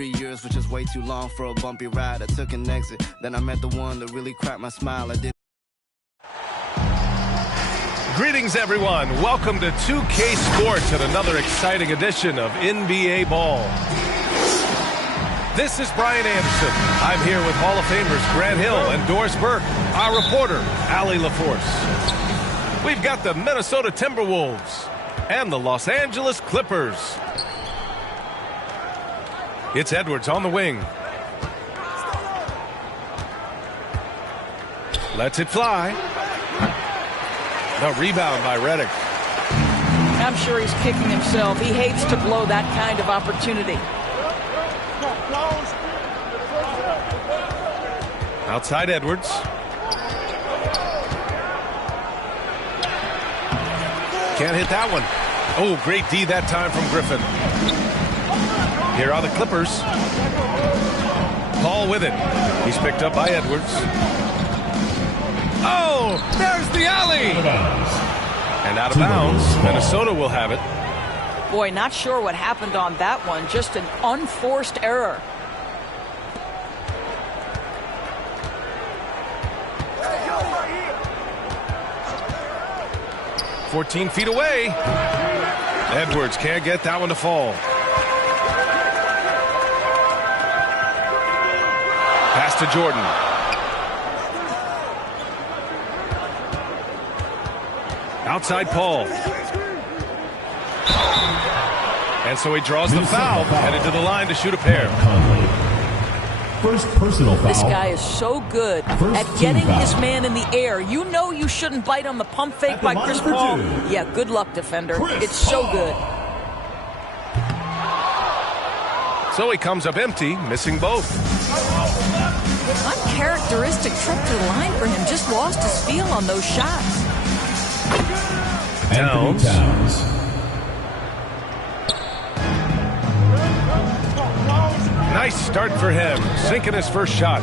3 years was just way too long for a bumpy ride. I took an exit, then I met the one that really cracked my smile. I did. Greetings, everyone. Welcome to 2K Sports and another exciting edition of NBA Ball. This is Brian Anderson. I'm here with Hall of Famers Grant Hill and Doris Burke, our reporter, Allie LaForce. We've got the Minnesota Timberwolves and the Los Angeles Clippers. It's Edwards on the wing. Lets it fly. The rebound by Redick. I'm sure he's kicking himself. He hates to blow that kind of opportunity. Outside Edwards. Can't hit that one. Oh, great D that time from Griffin. Here are the Clippers. Paul with it. He's picked up by Edwards. Oh, there's the alley. And out of bounds. Minnesota will have it. Boy, not sure what happened on that one. Just an unforced error. 14 feet away. Edwards can't get that one to fall. Pass to Jordan. Outside Paul. And so he draws the foul, headed to the line to shoot a pair. First personal foul. This guy is so good at getting his man in the air. You know you shouldn't bite on the pump fake by Chris Paul. Yeah, good luck, defender. It's so good. So he comes up empty, missing both. Uncharacteristic trip to the line for him. Just lost his feel on those shots. Towns. Nice start for him, sinking his first shot.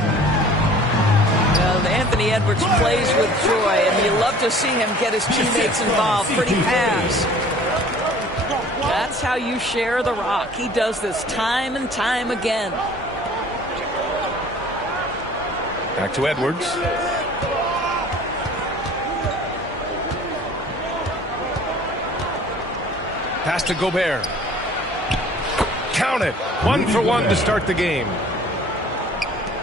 Well, Anthony Edwards plays with joy, and you love to see him get his teammates involved. Pretty pass. That's how you share the rock. He does this time and time again. Back to Edwards. Pass to Gobert. Count it. 1 for 1 to start the game.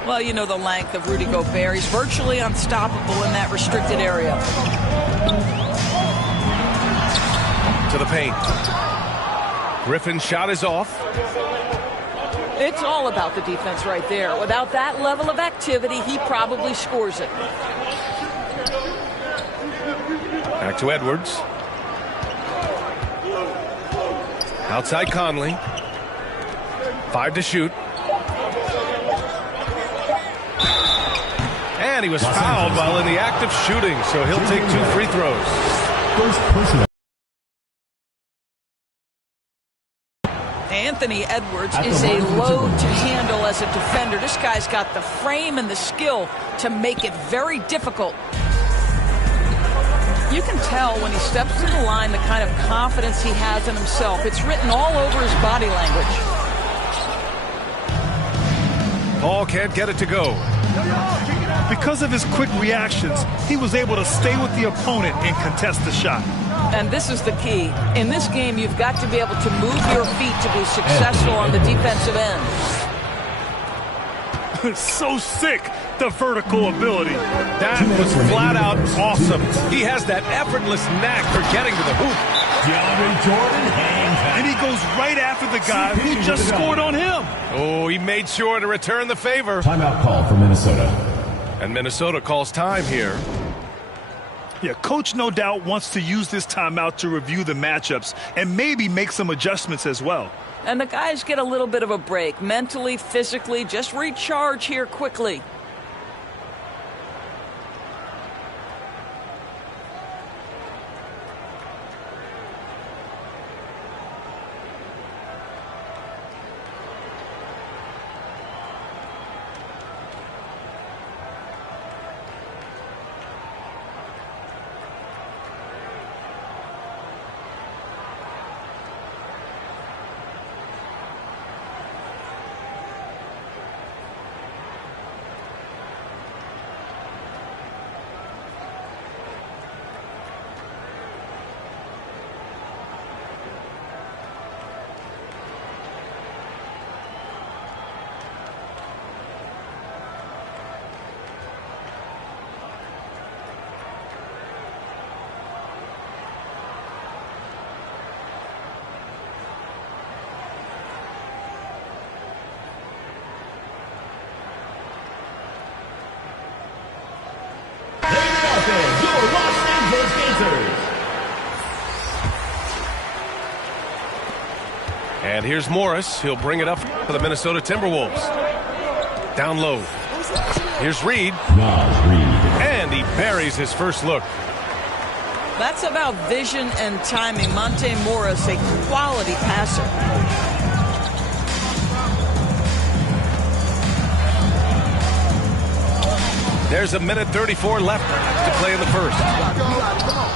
Well, you know the length of Rudy Gobert. He's virtually unstoppable in that restricted area. To the paint. Griffin's shot is off. It's all about the defense right there. Without that level of activity, he probably scores it. Back to Edwards. Outside Conley. 5 to shoot. And he was fouled while in the act of shooting, so he'll take 2 free throws. First personal. Anthony Edwards is a load to handle as a defender. This guy's got the frame and the skill to make it very difficult. You can tell when he steps to the line the kind of confidence he has in himself. It's written all over his body language. Paul can't get it to go. Because of his quick reactions, he was able to stay with the opponent and contest the shot. And this is the key. In this game, you've got to be able to move your feet to be successful on the defensive end. So sick, the vertical ability. That was flat out awesome. He has that effortless knack for getting to the hoop. DeAndre Jordan hangs out. And he goes right after the guy who just scored on him. Oh, he made sure to return the favor. Timeout call for Minnesota. And Minnesota calls time here. Yeah, coach no doubt wants to use this timeout to review the matchups and maybe make some adjustments as well. And the guys get a little bit of a break, mentally, physically, just recharge here quickly. And here's Morris. He'll bring it up for the Minnesota Timberwolves. Down low. Here's Reed. And he buries his first look. That's about vision and timing. Monte Morris, a quality passer. There's a minute 34 left to play in the first.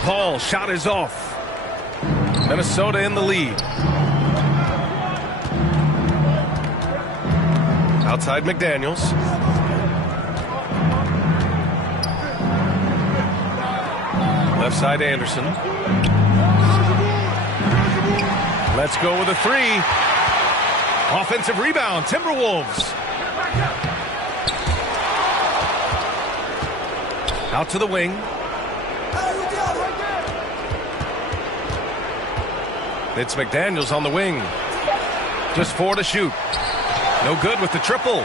Paul, shot is off. Minnesota in the lead. Outside McDaniels. Left side Anderson. Let's go with a three. Offensive rebound, Timberwolves. Out to the wing. It's McDaniels on the wing. Just 4 to shoot. No good with the triple.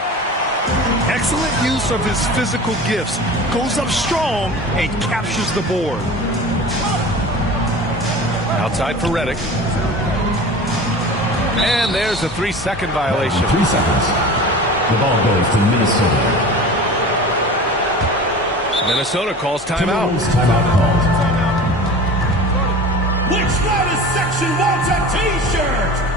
Excellent use of his physical gifts. Goes up strong and captures the board. Outside for Redick. And there's a 3-second violation. 3 seconds. The ball goes to Minnesota. Minnesota calls timeout. Timeout called. Which Riders section wants a T-shirt?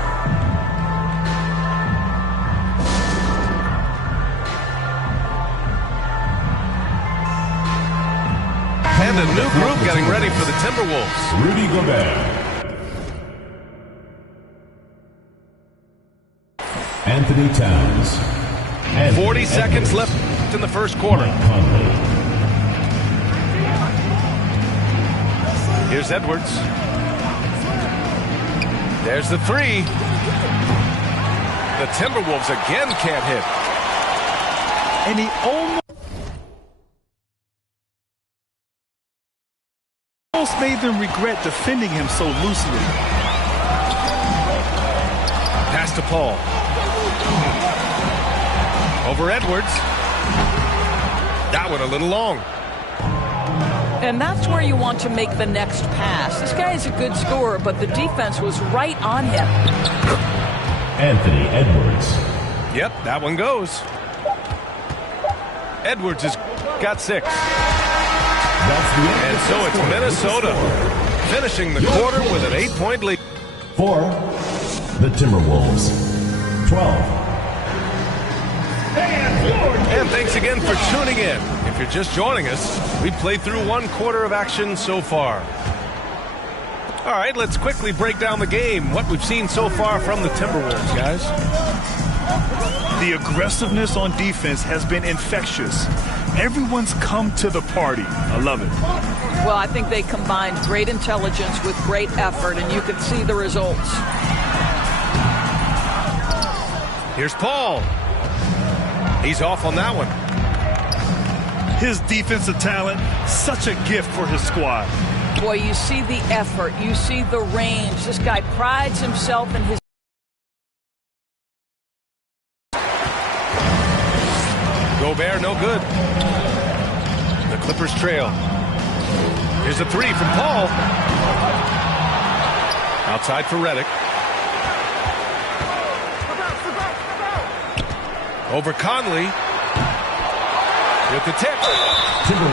And a new group getting ready for the Timberwolves. Rudy Gobert. Anthony Towns. 40 seconds left in the first quarter. Conley. Here's Edwards. There's the three. The Timberwolves again can't hit. And he almost made them regret defending him so loosely. Pass to Paul. Over Edwards. That one a little long. And that's where you want to make the next pass. This guy is a good scorer, but the defense was right on him. Anthony Edwards. Yep, that one goes. Edwards has got 6. And so it's Minnesota finishing the quarter with an 8-point lead. For the Timberwolves. 12. And thanks again for tuning in. If you're just joining us, we played through 1 quarter of action so far. All right, let's quickly break down the game, what we've seen so far from the Timberwolves, guys. The aggressiveness on defense has been infectious. Everyone's come to the party. I love it. Well, I think they combined great intelligence with great effort, and you can see the results. Here's Paul. He's off on that one. His defensive talent, such a gift for his squad. Boy, you see the effort. You see the range. This guy prides himself in his... Gobert, no good. The Clippers trail. Here's a 3 from Paul. Outside for Redick. Over Conley. With the tip.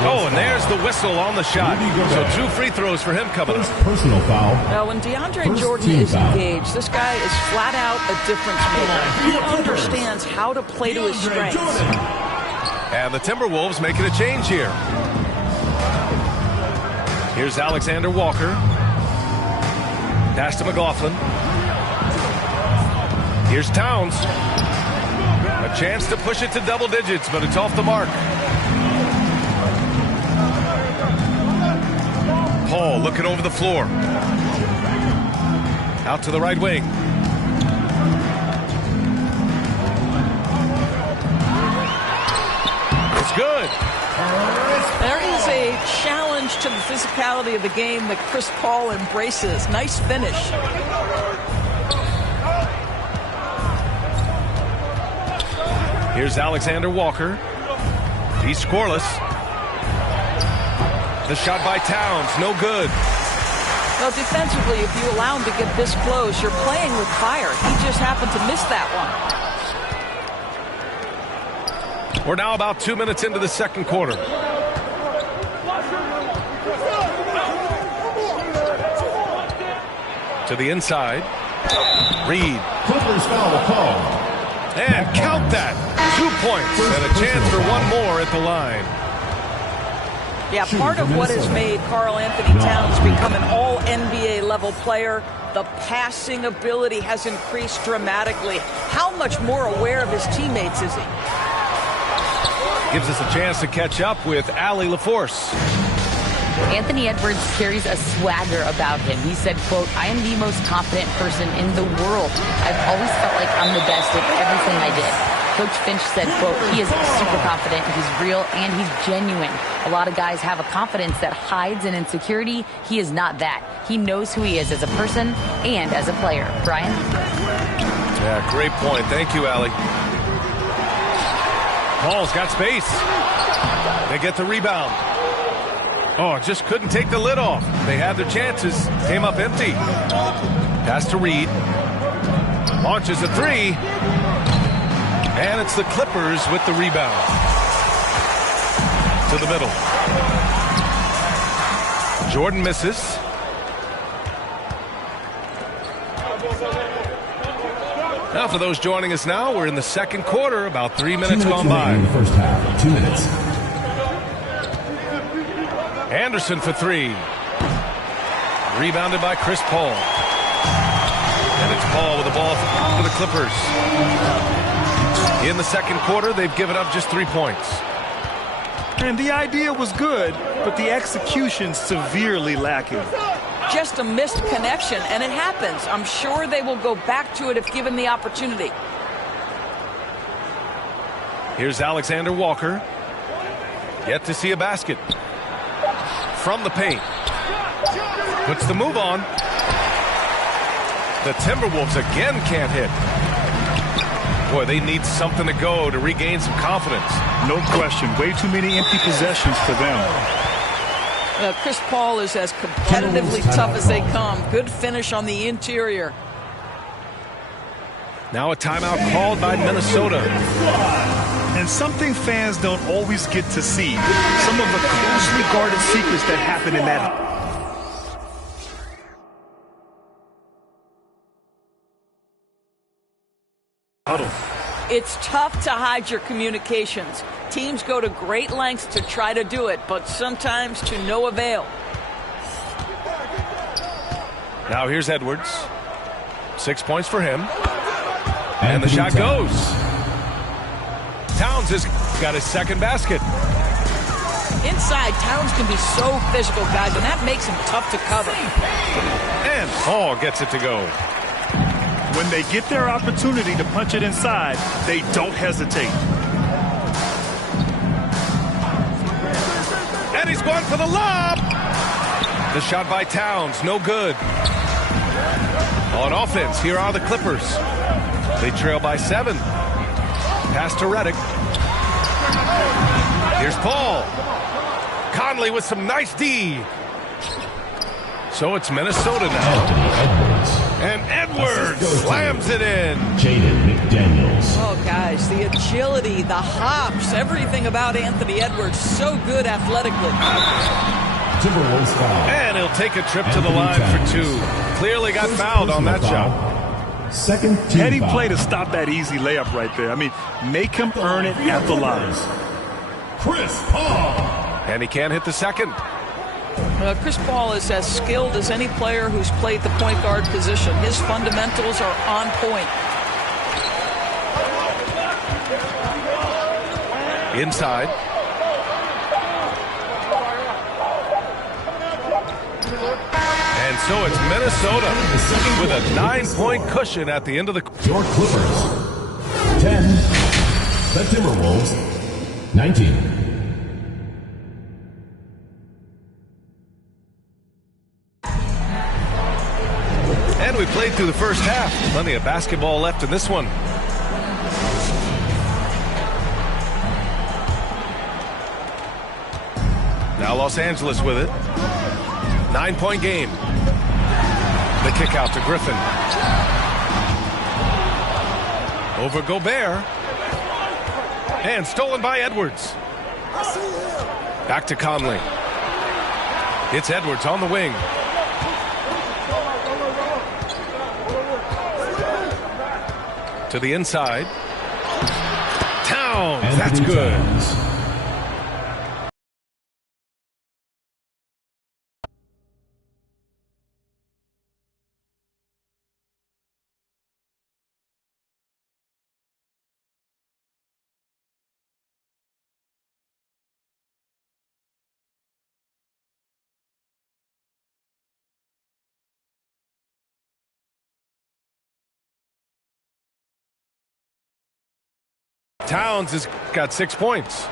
Oh, and there's the whistle on the shot. So 2 free throws for him coming up. Personal foul. Now, when DeAndre Jordan is engaged, this guy is flat out a difference maker. He understands how to play to his strengths. And the Timberwolves making a change here. Here's Alexander Walker. Pass to McLaughlin. Here's Towns. A chance to push it to double digits, but it's off the mark. Paul looking over the floor. Out to the right wing. It's good. There is a challenge to the physicality of the game that Chris Paul embraces. Nice finish. Here's Alexander Walker. He's scoreless. The shot by Towns, no good. So defensively, if you allow him to get this close, you're playing with fire. He just happened to miss that one. We're now about 2 minutes into the second quarter. To the inside. Reed. Clippers foul call. And count that. 2 points and a chance for one more at the line. Yeah, part of what has made Karl Anthony Towns become an all-NBA level player, the passing ability has increased dramatically. How much more aware of his teammates is he? Gives us a chance to catch up with Allie LaForce. Anthony Edwards carries a swagger about him. He said, quote, "I am the most confident person in the world. I've always felt like I'm the best at everything I did." Coach Finch said, quote, "He is super confident, he's real, and he's genuine. A lot of guys have a confidence that hides in insecurity. He is not that. He knows who he is as a person and as a player." Brian? Yeah, great point. Thank you, Allie. Paul's got space. They get the rebound. Oh, just couldn't take the lid off. They had their chances. Came up empty. Pass to Reed. Launches a three. And it's the Clippers with the rebound. To the middle. Jordan misses. Now for those joining us now, we're in the second quarter, about 3 minutes gone by. In the first half, 2 minutes. Anderson for three. Rebounded by Chris Paul. And it's Paul with the ball for the Clippers. In the second quarter, they've given up just 3 points. And the idea was good, but the execution severely lacking. Just a missed connection, and it happens. I'm sure they will go back to it if given the opportunity. Here's Alexander Walker. Yet to see a basket. From the paint. Puts the move on. The Timberwolves again can't hit. Boy, they need something to go to regain some confidence. No question. Way too many empty possessions for them. Chris Paul is as competitively tough as they come. Good finish on the interior. Now a timeout called by Minnesota. And something fans don't always get to see. Some of the closely guarded secrets that happen in that. Huddle. It's tough to hide your communications. Teams go to great lengths to try to do it, but sometimes to no avail. Now here's Edwards. 6 points for him. And the shot goes. Towns has got his second basket. Inside, Towns can be so physical, guys, and that makes him tough to cover. And Paul gets it to go. When they get their opportunity to punch it inside, they don't hesitate. And he's going for the lob. The shot by Towns, no good. On offense, here are the Clippers. They trail by 7. Pass to Redick. Here's Paul. Conley with some nice D. So it's Minnesota now. And Edwards slams it in. Jaden McDaniels. Oh, guys, the agility, the hops, everything about Anthony Edwards, so good athletically. Timberwolves foul. And he'll take a trip to the line for 2. Clearly got fouled on that shot. Second team Heady foul. play to stop that easy layup right there. I mean, make him earn it at the line. Chris Paul. And he can't hit the second. Chris Paul is as skilled as any player who's played the point guard position. His fundamentals are on point. Inside. And so it's Minnesota with a 9-point cushion at the end of the... Your Clippers. 10. The Timberwolves. 19. And we played through the first half. Plenty of basketball left in this one. Now Los Angeles with it. 9-point game. The kick out to Griffin. Over Gobert. And stolen by Edwards. Back to Conley. It's Edwards on the wing. To the inside. Towns. That's good. Towns has got 6 points.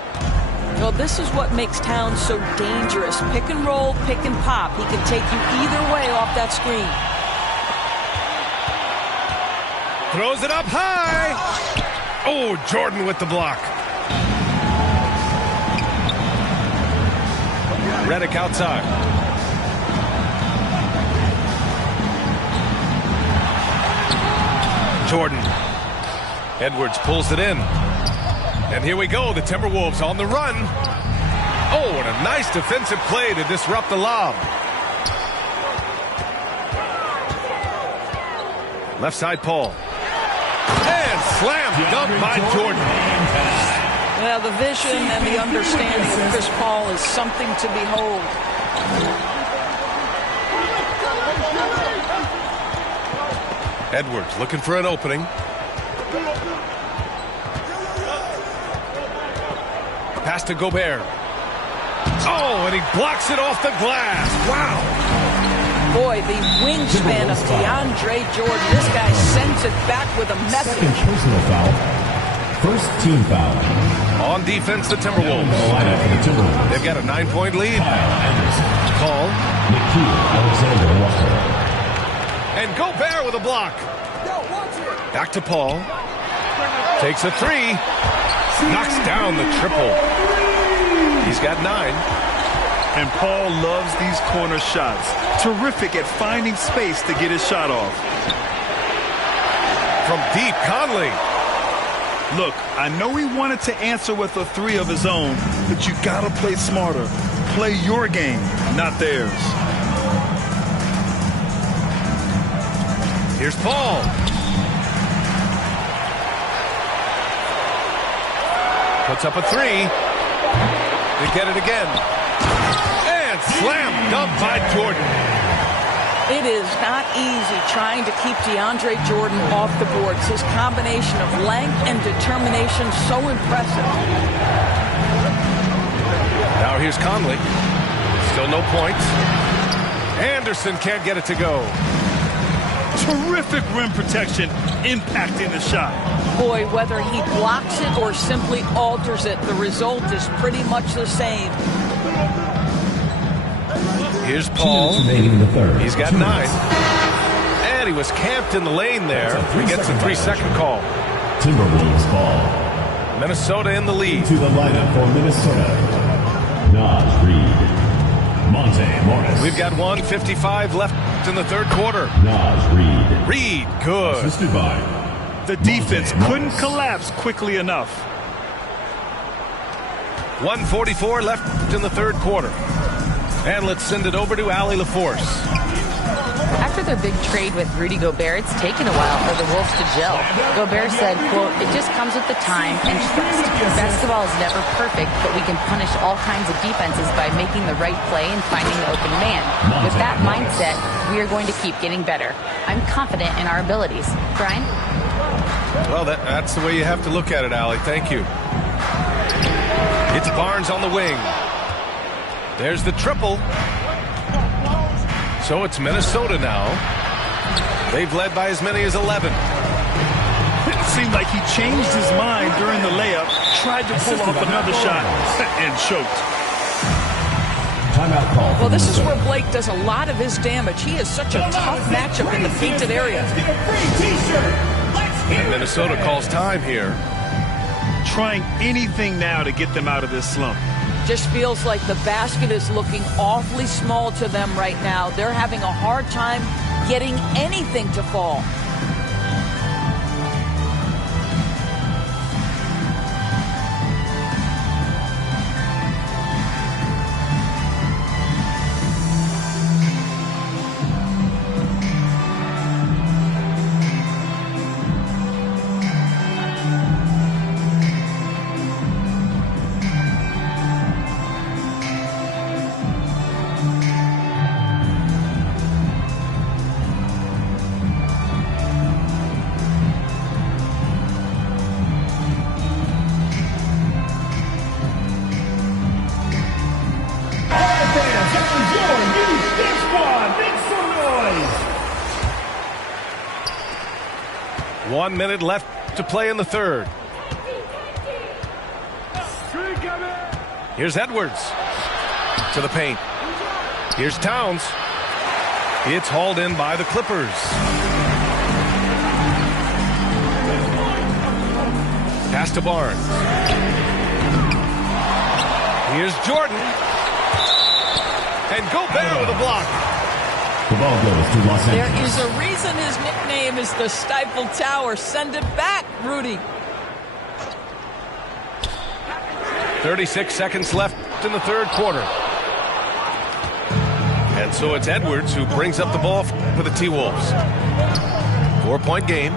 Well, this is what makes Towns so dangerous. Pick and roll, pick and pop. He can take you either way off that screen. Throws it up high. Oh, Jordan with the block. Redick outside. Jordan. Edwards pulls it in. And here we go, the Timberwolves on the run. Oh, and a nice defensive play to disrupt the lob. Left side, Paul. And slam dunk by Jordan. Well, the vision and the understanding of Chris Paul is something to behold. Edwards looking for an opening. Pass to Gobert. Oh, and he blocks it off the glass. Wow. Boy, the wingspan of DeAndre Jordan. This guy sends it back with a message. Second personal foul. First team foul. On defense, the Timberwolves. The lineup for the Timberwolves. They've got a 9-point lead. Kyle Anderson. Call. Nickeil Alexander-Walker. And Gobert with a block. Back to Paul. Takes a three. Knocks down the triple. He's got 9. And Paul loves these corner shots. Terrific at finding space to get his shot off. From deep, Conley. Look, I know he wanted to answer with a 3 of his own, but you gotta play smarter. Play your game, not theirs. Here's Paul. Puts up a 3. They get it again. And slam dunk by Jordan. It is not easy trying to keep DeAndre Jordan off the boards. His combination of length and determination so impressive. Now here's Conley. Still no points. Anderson can't get it to go. Terrific rim protection, impacting the shot. Boy, whether he blocks it or simply alters it, the result is pretty much the same. Here's Paul. He's got 9. And he was camped in the lane there. He gets a 3-second call. Timberwolves ball. Minnesota in the lead. To the lineup for Minnesota. Naz Reid. Monte Morris. We've got 1:55 left in the third quarter. Naz Reid. Reid, good. Assisted by The defense couldn't collapse quickly enough. 1:44 left in the third quarter. And let's send it over to Allie LaForce. After their big trade with Rudy Gobert, it's taken a while for the Wolves to gel. Gobert said, quote, "It just comes with the time and trust. Basketball is never perfect, but we can punish all kinds of defenses by making the right play and finding the open man. With that mindset, we are going to keep getting better. I'm confident in our abilities." Brian? Well, that's the way you have to look at it, Allie. Thank you. It's Barnes on the wing. There's the triple. So it's Minnesota now. They've led by as many as 11. It seemed like he changed his mind during the layup, tried to pull off another shot, and choked. Timeout call. Well, this is where Blake does a lot of his damage. He is such a tough matchup in the painted area. And Minnesota calls time here. Trying anything now to get them out of this slump. Just feels like the basket is looking awfully small to them right now. They're having a hard time getting anything to fall. Make some noise! 1 minute left to play in the third. Here's Edwards to the paint. Here's Towns. It's hauled in by the Clippers. Pass to Barnes. Here's Jordan. And Gobert with a block. The ball goes to Los There Angeles. is a reason his nickname is the Stifle Tower. Send it back, Rudy. 36 seconds left in the third quarter. And so it's Edwards who brings up the ball for the T-Wolves. 4-point game.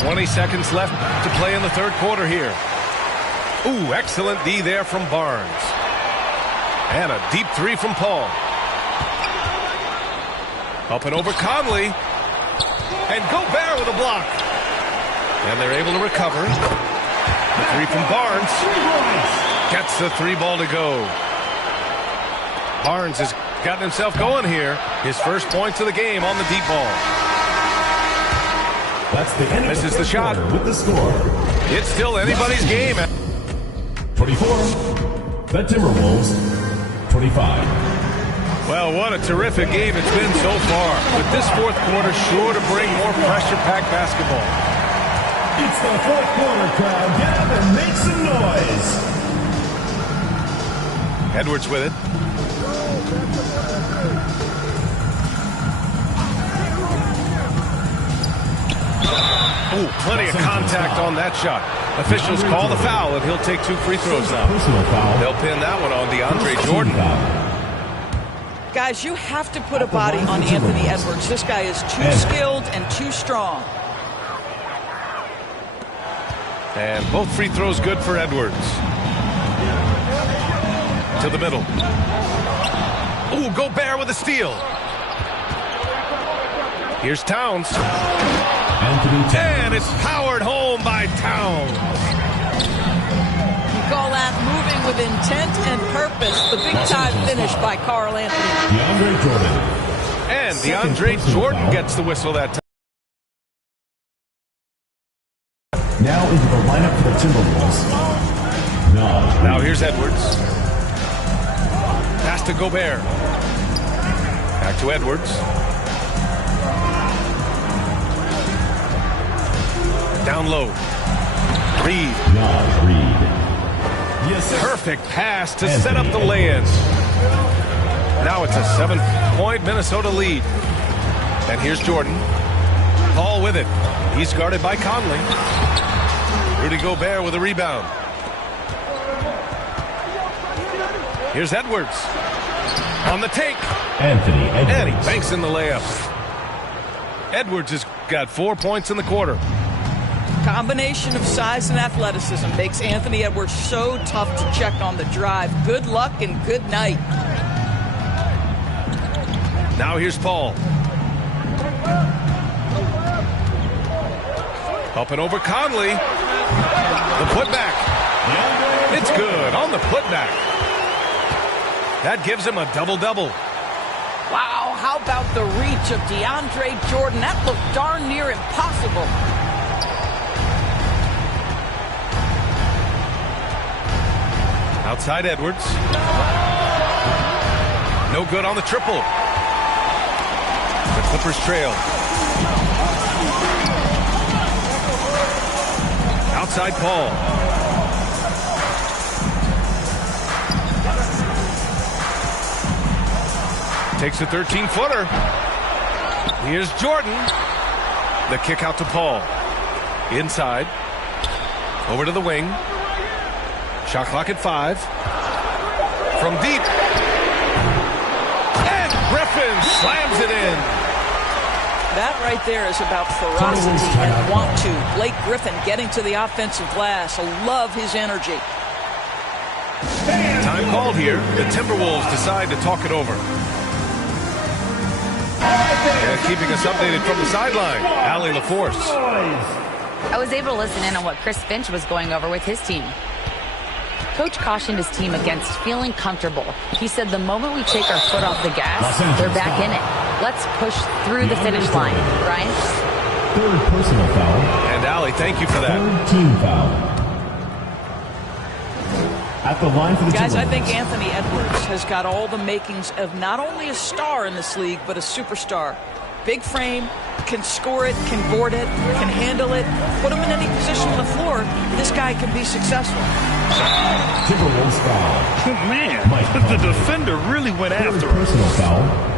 "20 seconds left to play in the third quarter here. Ooh, excellent D there from Barnes. And a deep three from Paul. Up and over Conley. And Gobert with a block. And they're able to recover. The three from Barnes. Gets the three ball to go. Barnes has gotten himself going here. His first points of the game on the deep ball. That's the end Misses of the shot. quarter with the score. It's still anybody's game. 24. The Timberwolves. 25. Well, what a terrific game it's been so far. But this fourth quarter sure to bring more pressure-packed basketball. It's the fourth quarter, crowd. Get up and make some noise. Edwards with it. Oh, plenty of contact on that shot. Officials call the foul, and he'll take 2 free throws now. Personal foul. They'll pin that one on DeAndre Jordan. Guys, you have to put a body on Anthony Edwards. This guy is too skilled and too strong. And both free throws good for Edwards. To the middle. Oh, Gobert with a steal. Here's Towns. Anthony Towns. And it's powered home by Towns. You call that moving with intent and purpose. The big-time finish by Karl Anthony. DeAndre Jordan. And DeAndre Jordan gets the whistle that time. Now into the lineup for the Timberwolves. Now here's Edwards. Pass to Gobert. Back to Edwards. Down low. Reed. Yes, sir. Perfect pass to set up the lay-in. Now it's a 7-point Minnesota lead. And here's Jordan. Paul with it. He's guarded by Conley. Rudy Gobert with a rebound. Here's Edwards. On the take. Anthony Edwards. And he banks in the layup. Edwards has got 4 points in the quarter. Combination of size and athleticism makes Anthony Edwards so tough to check on the drive. Good luck and good night. Now here's Paul. Up and over Conley. The putback. It's good on the putback. That gives him a double-double. Wow, how about the reach of DeAndre Jordan? That looked darn near impossible. Outside Edwards. No good on the triple. The Clippers trail. Outside Paul. Takes a 13-footer. Here's Jordan. The kick out to Paul. Inside. Over to the wing. Shot clock at 5. From deep. And Griffin slams it in. That right there is about ferocity and want to. Blake Griffin getting to the offensive glass. I love his energy. Time called here. The Timberwolves decide to talk it over. And keeping us updated from the sideline, Allie LaForce. I was able to listen in on what Chris Finch was going over with his team. Coach cautioned his team against feeling comfortable. He said the moment we take our foot off the gas, they're back in it. Let's push through the finish line. Brian? Third personal foul. And Allie, thank you for that. Third team foul. At the line for the Guys, I Timberwolves. think Anthony Edwards has got all the makings of not only a star in this league, but a superstar. Big frame, can score it, can board it, can handle it. Put him in any position on the floor, this guy can be successful. Timberwolves foul. Oh, man, the defender really went Third after him. personal foul.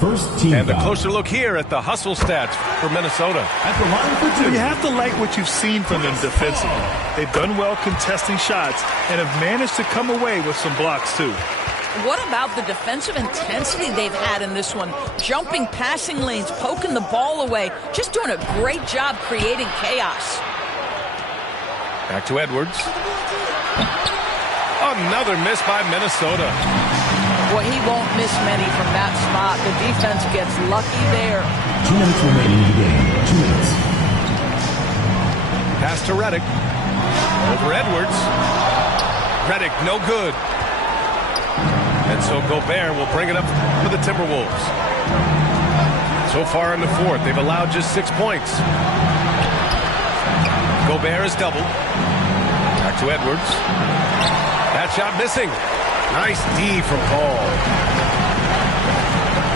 First team And a foul. closer look here at the hustle stats for Minnesota. At the line for You two. have to like what you've seen from them defensively. They've done well contesting shots and have managed to come away with some blocks, too. What about the defensive intensity they've had in this one? Jumping passing lanes, poking the ball away, just doing a great job creating chaos. Back to Edwards. Another miss by Minnesota. Boy, he won't miss many from that spot. The defense gets lucky there. 2 minutes remaining in the game. 2 minutes. Pass to Redick. Over Edwards. Redick, no good. And so Gobert will bring it up for the Timberwolves. So far in the fourth, they've allowed just 6 points. Gobert is doubled. Back to Edwards. That shot missing. Nice D from Paul.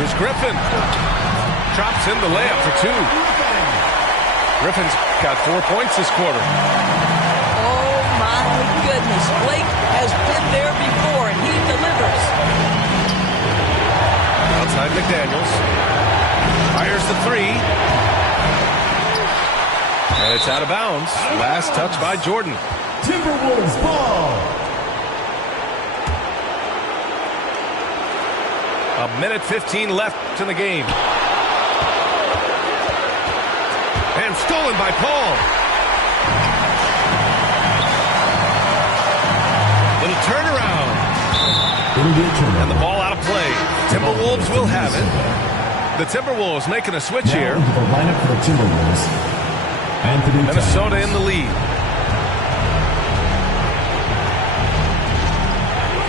Here's Griffin. Drops in the layup for 2. Griffin's got 4 points this quarter. Oh, my goodness. Blake has been there before, and he delivers. Outside McDaniels. Fires the 3. And it's out of bounds. Last touch by Jordan. Timberwolves ball. A minute 15 left in the game. And stolen by Paul. Little turnaround. And the ball out of play. Timberwolves will have it. The Timberwolves making a switch here. Now into the lineup for the Timberwolves. Anthony Minnesota Towns. in the lead.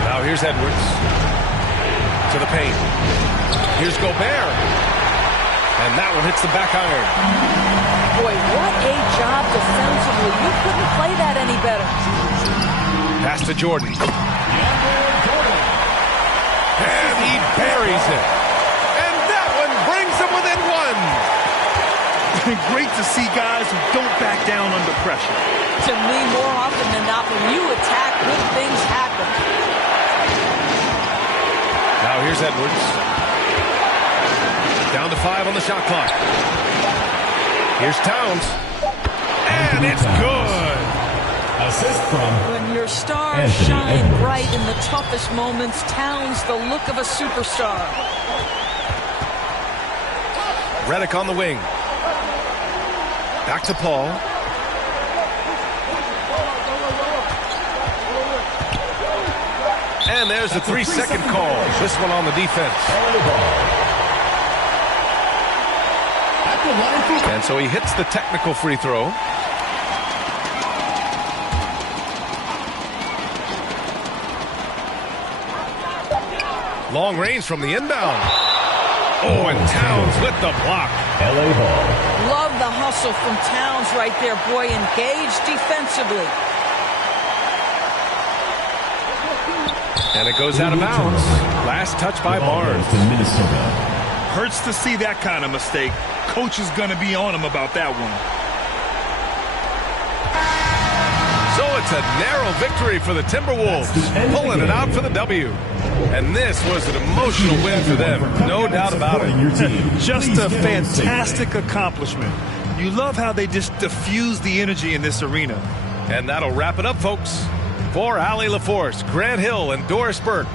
Now here's Edwards. To the paint. Here's Gobert. And that one hits the back iron. Boy, what a job defensively. You couldn't play that any better. Pass to Jordan. And he buries it. And that one brings him within 1. Great to see guys who don't back down under pressure. To me, more often than not, when you attack, good things happen. Now here's Edwards. Down to 5 on the shot clock. Here's Towns. And it's good. Assist from When your stars Anthony shine Edwards. bright in the toughest moments, Towns the look of a superstar. Redick on the wing. Back to Paul. And there's the 3-second call. This one on the defense. at the line for And so he hits the technical free throw. Long range from the inbound. Oh, and Towns with the block. LA ball. Love the hustle from Towns right there. Boy, engaged defensively. And it goes out of bounds. Last touch by Ball goes Barnes. to Minnesota. Hurts to see that kind of mistake. Coach is going to be on him about that one. So it's It's a narrow victory for the Timberwolves, pulling it out for the W. And this was an emotional win for them, no doubt about it. Just a fantastic accomplishment. You love how they just diffuse the energy in this arena. And that'll wrap it up, folks. For Allie LaForce, Grant Hill, and Doris Burke,